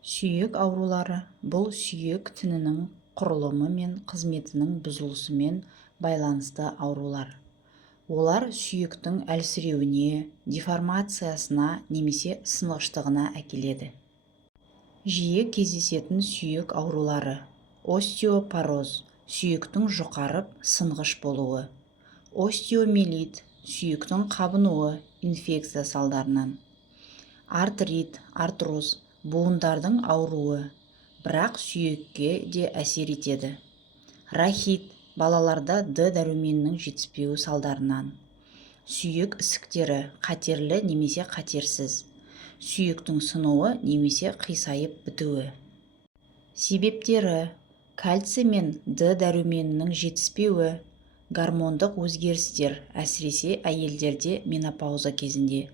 Сүйек аурулары бұл сүйек тінінің құрылымы мен қызметінің бұзылысымен байланысты аурулар. Олар сүйектің әлсіреуіне, деформациясына немесе сынғыштығына әкеледі. Жиі кездесетін сүйек аурулары: остеопороз – сүйектің жұқарып, сынғыш болуы; остеомиелит – сүйектің қабынуы инфекция салдарынан; артрит, артроз – буындардың ауруы, бірақ сүйекке де әсер етеді; рахит – балаларда Д дәруменінің жетіспеуі салдарынан; сүйек ісіктері қатерлі немесе қатерсіз; сүйектің сынуы немесе қисайып бітуі. Себептері: кальций мен Д дәруменінің жетіспеуі, гормондық өзгерістер, әсіресе әйелдерде менопауза кезінде;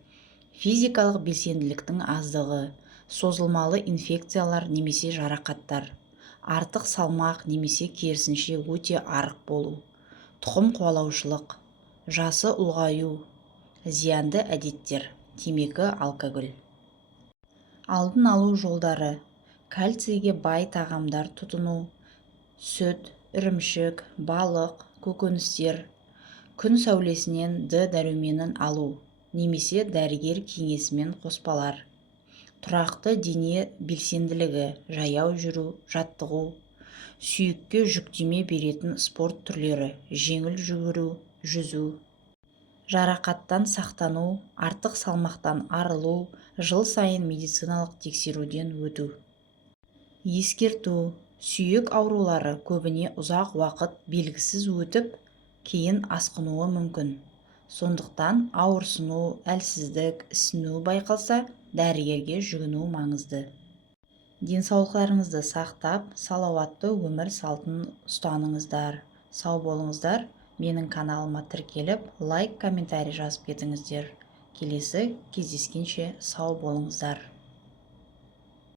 физикалық белсенділіктің аздығы, созылмалы инфекциялар немесе жарақаттар; артық салмақ немесе керісінше өте арық болу; тұқым қуалаушылық; жасы ұлғаю; зиянды әдеттер, темекі, алкоголь. Алдын алу жолдары: кальцийге бай тағамдар тұтыну, сүт, ірімшік, балық, көкөністер; күн сәулесінен Д дәруменін алу, немесе дәрігер кеңесімен қоспалар; тұрақты дене белсенділігі, жаяу жүру, жаттығу; сүйекке жүктеме беретін спорт түрлері, жеңіл жүгіру, жүзу; жарақаттан сақтану, артық салмақтан арылу, жыл сайын медициналық тексеруден өту. Ескерту: сүйек аурулары көбіне ұзақ уақыт белгісіз өтіп, кейін асқынуы мүмкін. Сондықтан ауырсыну, әлсіздік, ісіну байқалса, дәрігерге жүгіну маңызды. Денсаулықтарыңызды сақтап, салауатты өмір салтын ұстаныңыздар. Сау болыңыздар. Менің каналыма тіркеліп, лайк, комментарий жазып кетіңіздер. Келесі кездескенше сау болыңыздар.